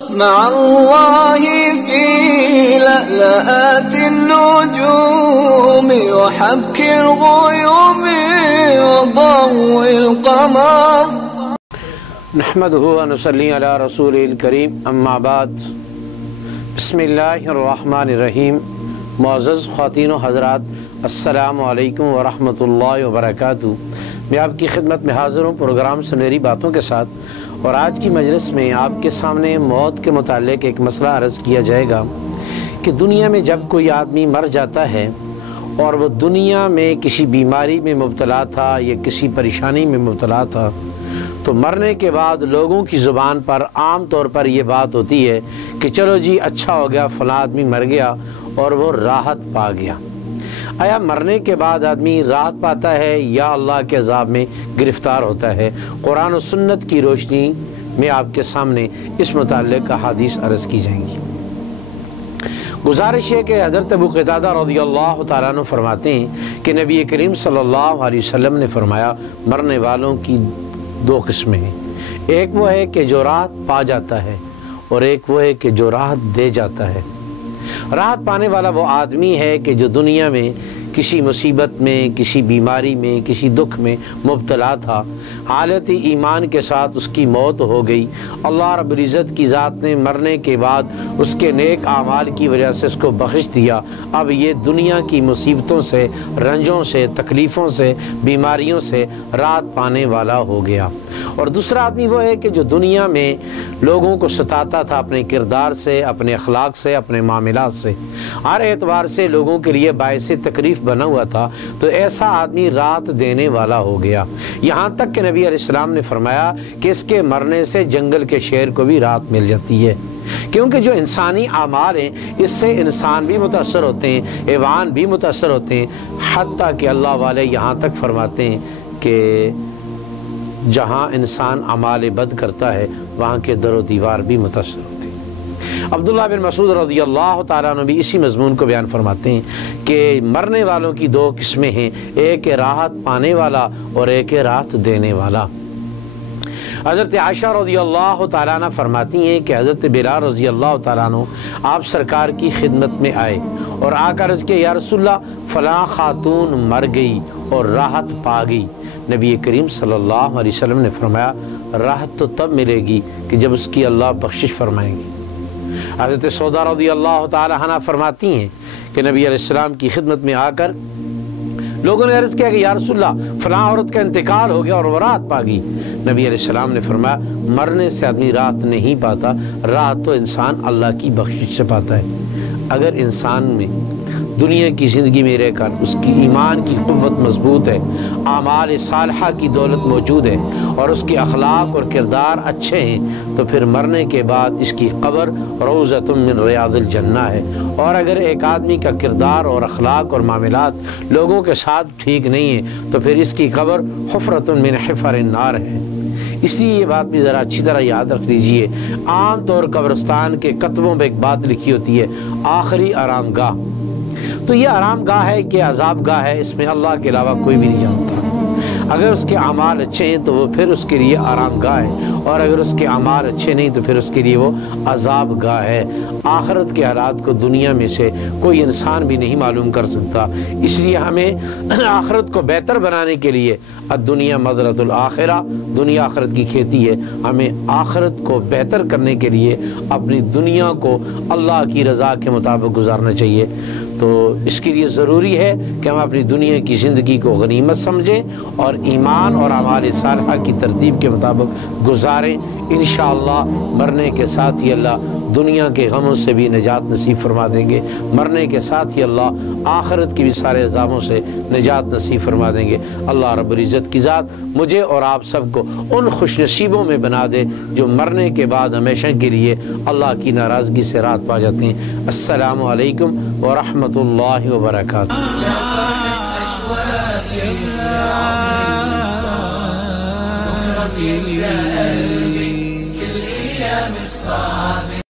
مع الله في لألآت النجوم وحبك الغيوم وضوء القمر نحمده ونصلي على رسوله الكريم اما بعد بسم اللہ الرحمن الرحیم۔ معزز خواتین و حضرات، السلام علیکم ورحمۃ اللہ وبرکاتہ۔ میں آپ کی خدمت میں حاضر ہوں پروگرام سنہری باتوں کے ساتھ، اور آج کی مجلس میں آپ کے سامنے موت کے متعلق ایک مسئلہ عرض کیا جائے گا کہ دنیا میں جب کوئی آدمی مر جاتا ہے اور وہ دنیا میں کسی بیماری میں مبتلا تھا یا کسی پریشانی میں مبتلا تھا، تو مرنے کے بعد لوگوں کی زبان پر عام طور پر یہ بات ہوتی ہے کہ چلو جی اچھا ہو گیا، فلاں آدمی مر گیا اور وہ راحت پا گیا۔ آیا مرنے کے بعد آدمی راحت پاتا ہے یا اللہ کے عذاب میں گرفتار ہوتا ہے؟ قرآن و سنت کی روشنی میں آپ کے سامنے اس متعلق احادیث عرض کی جائیں گی۔ گزارش ہے کہ حضرت ابو قتادہ رضی اللہ تعالیٰ عنہ فرماتے ہیں کہ نبی کریم صلی اللہ علیہ وسلم نے فرمایا مرنے والوں کی دو قسمیں ہیں، ایک وہ ہے کہ جو راحت پا جاتا ہے اور ایک وہ ہے کہ جو راحت دے جاتا ہے۔ راحت پانے والا وہ آدمی ہے کہ جو دنیا میں کسی مصیبت میں، کسی بیماری میں، کسی دکھ میں مبتلا تھا، حالت ایمان کے ساتھ اس کی موت ہو گئی، اللہ رب العزت کی ذات نے مرنے کے بعد اس کے نیک اعمال کی وجہ سے اس کو بخش دیا، اب یہ دنیا کی مصیبتوں سے، رنجوں سے، تکلیفوں سے، بیماریوں سے راحت پانے والا ہو گیا۔ اور دوسرا آدمی وہ ہے کہ جو دنیا میں لوگوں کو ستاتا تھا اپنے کردار سے، اپنے اخلاق سے، اپنے معاملات سے، ہر اعتبار سے لوگوں کے لیے باعث تکلیف بنا ہوا تھا، تو ایسا آدمی راحت دینے والا ہو گیا۔ یہاں تک کہ نبی علیہ السلام نے فرمایا کہ اس کے مرنے سے جنگل کے شیر کو بھی راحت مل جاتی ہے، کیونکہ جو انسانی اعمال ہیں اس سے انسان بھی متاثر ہوتے ہیں، حیوان بھی متاثر ہوتے ہیں، حتیٰ کہ اللہ والے یہاں تک فرماتے ہیں کہ جہاں انسان اعمال بد کرتا ہے وہاں کے در و دیوار بھی متاثر ہوتے ہیں۔ عبداللہ بن مسعود رضی اللہ تعالیٰ عنہ بھی اسی مضمون کو بیان فرماتے ہیں کہ مرنے والوں کی دو قسمیں ہیں، ایک ہے راحت پانے والا اور ایک ہے راحت دینے والا۔ حضرت عائشہ رضی اللہ تعالیٰ عنہ فرماتی ہیں کہ حضرت بلال رضی اللہ تعالیٰ عنہ آپ سرکار کی خدمت میں آئے اور آ کر عرض کیا یا رسول اللہ فلاں خاتون مر گئی اور راحت پا گئی۔ نبی کریم صلی اللہ علیہ وسلم نے فرمایا راحت تو تب ملے گی کہ جب اس کی اللہ بخشش فرمائیں گے۔ حضرت سودا رضی اللہ تعالی عنہ فرماتی ہیں کہ نبی علیہ السلام کی خدمت میں آ کر لوگوں نے عرض کیا کہ یا رسول اللہ فلاں عورت کا انتقال ہو گیا اور وہ راحت پا گئی۔ نبی علیہ السلام نے فرمایا مرنے سے آدمی راحت نہیں پاتا، راحت تو انسان اللہ کی بخشش سے پاتا ہے۔ اگر انسان میں دنیا کی زندگی میں رہ کر اس کی ایمان کی قوت مضبوط ہے، اعمال صالحہ کی دولت موجود ہے اور اس کے اخلاق اور کردار اچھے ہیں، تو پھر مرنے کے بعد اس کی قبر روضۃ من ریاض الجنہ ہے۔ اور اگر ایک آدمی کا کردار اور اخلاق اور معاملات لوگوں کے ساتھ ٹھیک نہیں ہے تو پھر اس کی قبر حفرۃ من حفر النار ہے۔ اس لیے یہ بات بھی ذرا اچھی طرح یاد رکھ لیجئے، عام طور قبرستان کے کتبوں میں ایک بات لکھی ہوتی ہے آخری آرام گاہ، تو یہ آرام گاہ ہے کہ عذاب گاہ ہے، اس میں اللہ کے علاوہ کوئی بھی نہیں جانتا۔ اگر اس کے اعمال اچھے ہیں تو وہ پھر اس کے لیے آرام گاہ ہے، اور اگر اس کے اعمال اچھے نہیں تو پھر اس کے لیے وہ عذاب گاہ ہے۔ آخرت کے حالات کو دنیا میں سے کوئی انسان بھی نہیں معلوم کر سکتا، اس لیے ہمیں آخرت کو بہتر بنانے کے لیے الدنیا مزرعۃ الآخرہ، دنیا آخرت کی کھیتی ہے، ہمیں آخرت کو بہتر کرنے کے لیے اپنی دنیا کو اللہ کی رضا کے مطابق گزارنا چاہیے۔ تو اس کے لیے ضروری ہے کہ ہم اپنی دنیا کی زندگی کو غنیمت سمجھیں اور ایمان اور اعمال صالحہ کی ترتیب کے مطابق گزاریں۔ انشاءاللہ مرنے کے ساتھ ہی اللہ دنیا کے غموں سے بھی نجات نصیب فرما دیں گے، مرنے کے ساتھ ہی اللہ آخرت کی بھی سارے عذابوں سے نجات نصیب فرما دیں گے۔ اللہ رب العزت کی ذات مجھے اور آپ سب کو ان خوش نصیبوں میں بنا دے جو مرنے کے بعد ہمیشہ کے لیے اللہ کی ناراضگی سے راحت پا جاتے ہیں۔ السلام علیکم ورحمۃ اللہ وبرکاتہ۔ كل أيام الصعب